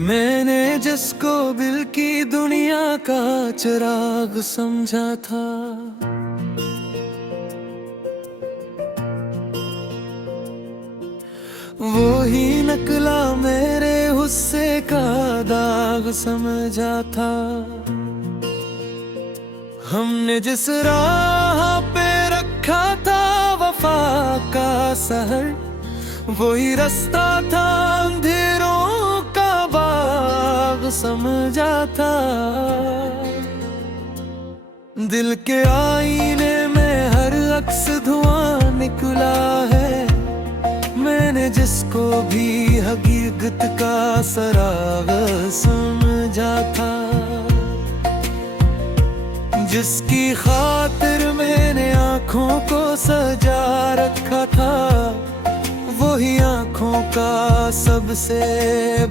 मैंने जिसको दिल की दुनिया का चिराग समझा था, वो ही नकला मेरे गुस्से का दाग समझा था। हमने जिस राह पे रखा था वफा का सहर, वही रास्ता था अंधेरों का बाग समझा था। दिल के आईने में हर अक्स धुआं निकला है, मैंने जिसको भी हकीकत का सराग समझा था। जिसकी खातिर मैंने आँखों को सजा रखा था, वही आँखों का सबसे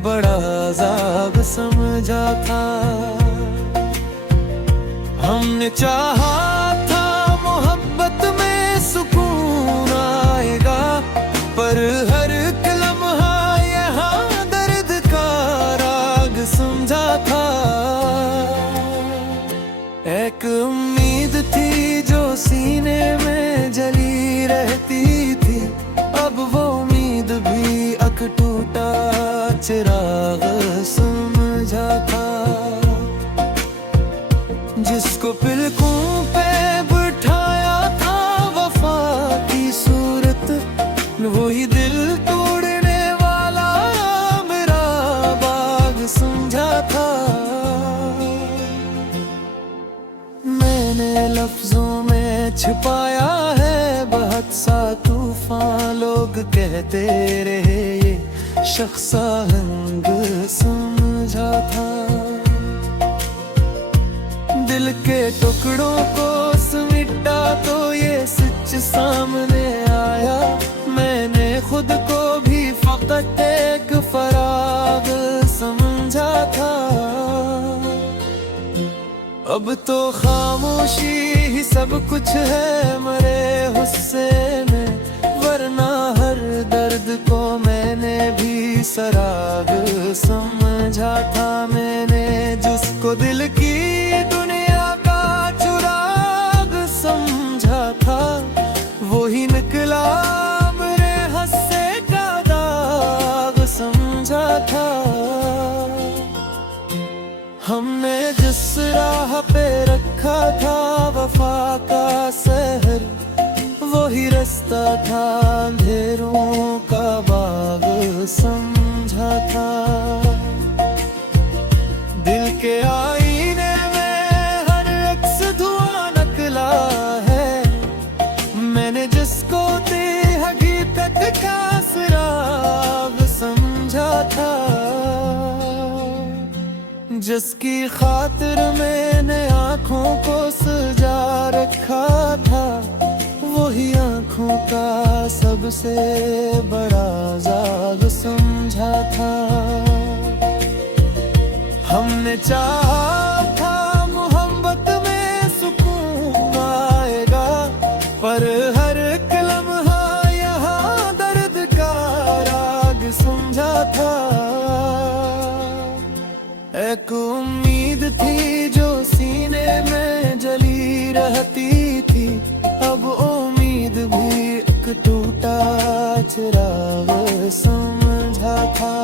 बड़ा अज़ाब समझा था। हमने चाहा था मोहब्बत में सुकून आएगा, पर हर एक लम्हा यहाँ दर्द का राग समझा था। एक उम्मीद थी जो सीने में जली रहती थी, अब वो उम्मीद भी अक टूटा चिराग समझा था। जिसको पलकों पे बिठाया था वफा की सूरत, वही दिल तोड़ने वाला मेरा बाग समझा था। मैंने लफ्जों में छिपाया है बहुत सा तूफान, लोग कहते रहे ये शख्स आहंग समझा था। दिल के टुकड़ों को समेटा तो ये सच सामने आया, मैंने खुद को भी फकत एक फराग समझा था। अब तो खामोशी ही सब कुछ है मरे गुस्से में, वरना हर दर्द को मैंने भी सराग समझा था। मैंने जिसको दिल की दुनिया का चुराग समझा था, वही निकला मेरे हंसे का दाग समझा था। हमने जिस राह पे रखा था वफा का सहर, वही रास्ता था अंधेरों का बाग समझा था। दिल के आईने में हर अक्स धुआं निकला है, मैंने जिसको दी हकीकत का सिराग समझा था। जिसकी खातिर मैंने आँखों को सजा रखा था, वही आँखों का सबसे बड़ा अज़ाब समझा था। हमने चाहा था मोहब्बत में सुकून आएगा, पर हर एक लम्हा यहाँ दर्द का राग समझा था। एक उम्मीद थी जो सीने में जली रहती थी, अब उम्मीद भी एक टूटा चिराग समझा था।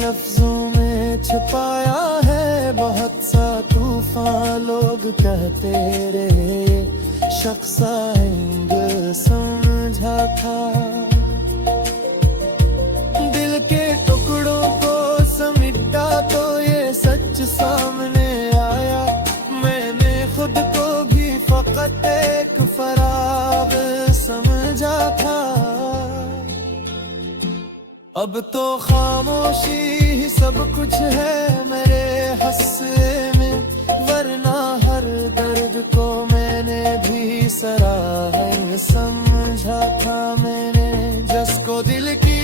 लफ्जों में छिपाया है बहुत सा तूफान, लोग कहते रहे शख्स आहंग समझा था। दिल के टुकड़ों को समेटा तो ये सच सामने आया, मैंने खुद को भी फकत एक फराग समझा था। अब तो खामोशी ही सब कुछ है मेरे हंसे में, वरना हर दर्द को मैंने भी सराहन समझा था। मैंने जिसको दिल की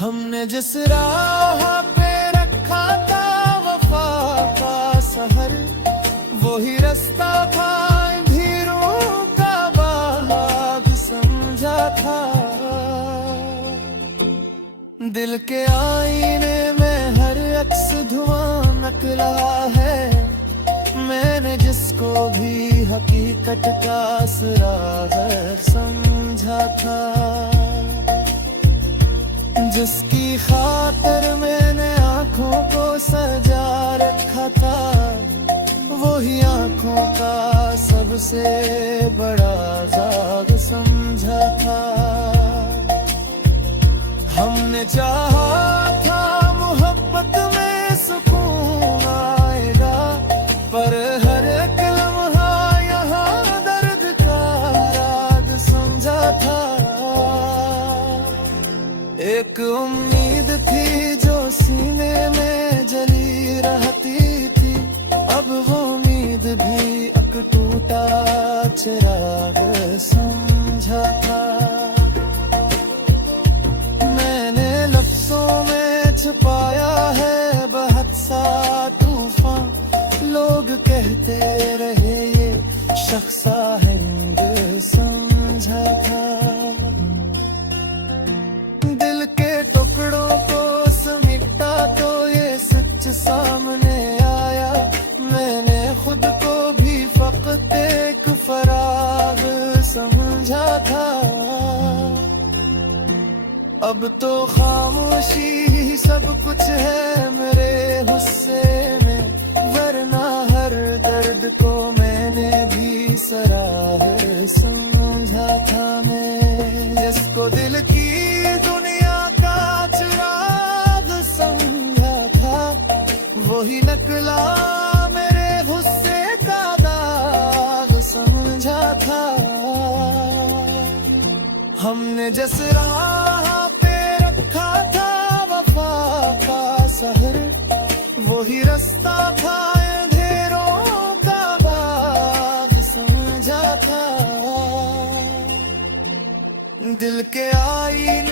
हमने जिस राह पे रखा था वफा का सहर, वही रास्ता था अंधेरों का बाग समझा था। दिल के आईने में हर अक्स धुआं निकला है, मैंने जिसको भी हकीकत का सुराग समझा था। जिसकी खातिर मैंने आंखों को सजा रखा था, वही आंखों का सबसे बड़ा जाग समझा था। हमने चाहा था मोहब्बत में सुकून आएगा, पर हर एक लम्हा यहाँ दर्द का राग समझा था। एक उम्मीद थी जो सीने में जली रहती थी, अब वो उम्मीद भी एक टूटा चिराग समझा था। मैंने लफ्जों में छुपाया है बहुत सा तूफान, लोग कहते रहे ये शख्स आहंग समझा था। दिल के टुकड़ों को समेटा तो ये सच सामने आया, मैंने खुद को भी फकत एक फराग समझा था। अब तो खामोशी ही सब कुछ है मेरे गुस्से में, वरना हर दर्द को मैंने भी सराह समझा था। मैं जिसको दिल की दुनिया का चिराग समझा था, वही नकला मेरे गुस्से का दाग समझा था। हमने जिस राह पे रखा था वफा का सहर, वही रास्ता था अंधेरों का बाग समझा था। दिल के आईने